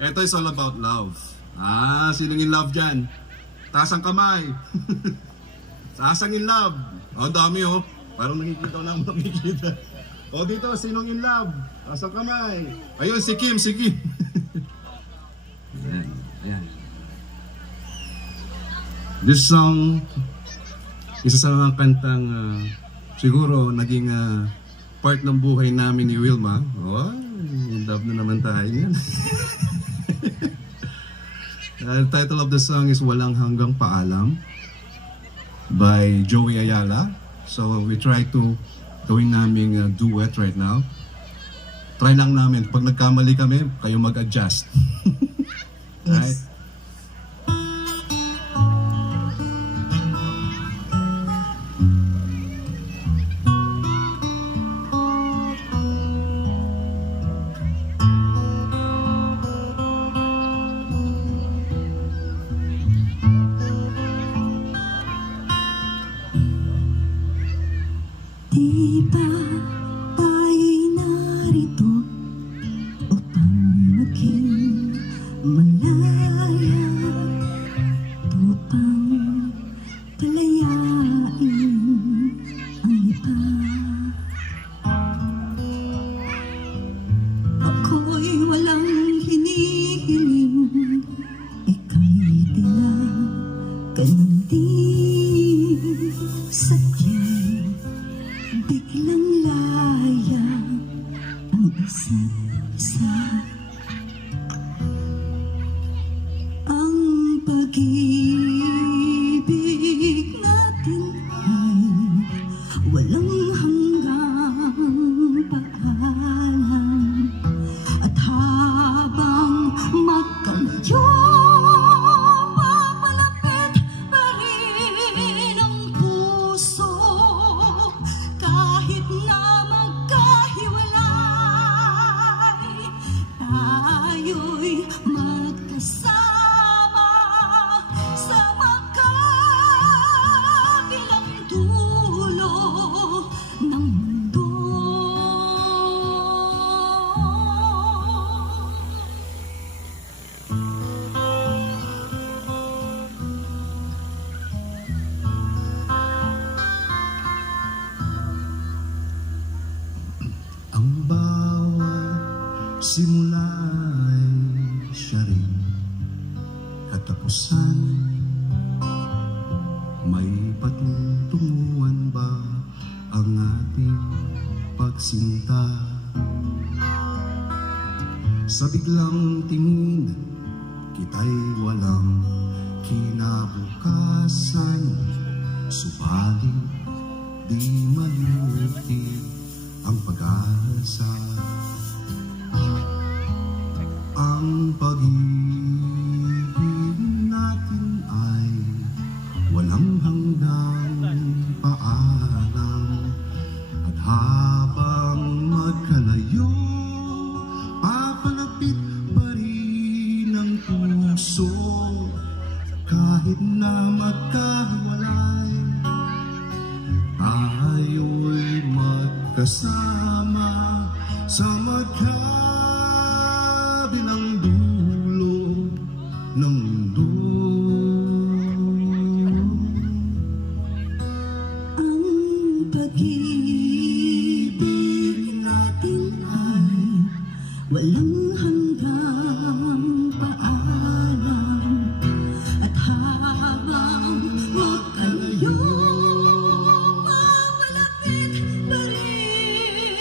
Ito is all about love. Sinong in love dyan? Taas ang kamay. Taas ang in love. Dami oh. Parang nakikita na makikita. Dito, sinong in love? Taas ang kamay. Ayun, si Kim. Ayan. This song, isa sa mga kantang siguro naging part ng buhay namin ni Wilma. In love na naman tayo yan. The title of the song is Walang Hanggang Paalam by Joey Ayala. So we try to gawin naming duet right now. Try lang namin. Pag nagkamali kami, kayo mag-adjust. Right? Di ba tayo'y narito upang maging malaya, upang palayain ang iba? Ako'y walang hinihiling, ika'y tila ganun din sadyang biglang laya ang isa't isa. Ang pag-ibig natin ay walang hanggang paalam, at habang magkalayo papalapit pa rin ang puso. Kahit na magkahiwalay, tayo'y magkasama sa magkabilang dulo ng mundo. Ang bawat simula ay siya rin katapusan. May patutunguhan ba ang ating pagsinta? Sa biglang tingin, kita'y walang kinabukasan. Subalit di malimutin ang pag-asa. Ang pag-ibig natin ay walang hanggang paalam, at habang magkalayo papalapit pa rin ang puso. Kahit na magkahiwalay, tayo'y magkasama sa magkabilang dulo ng mundo. Ang pag-ibig natin ay walang hanggang paalam, at habang magkalayo papalapit pa rin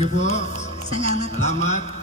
you po. Salamat. Salamat.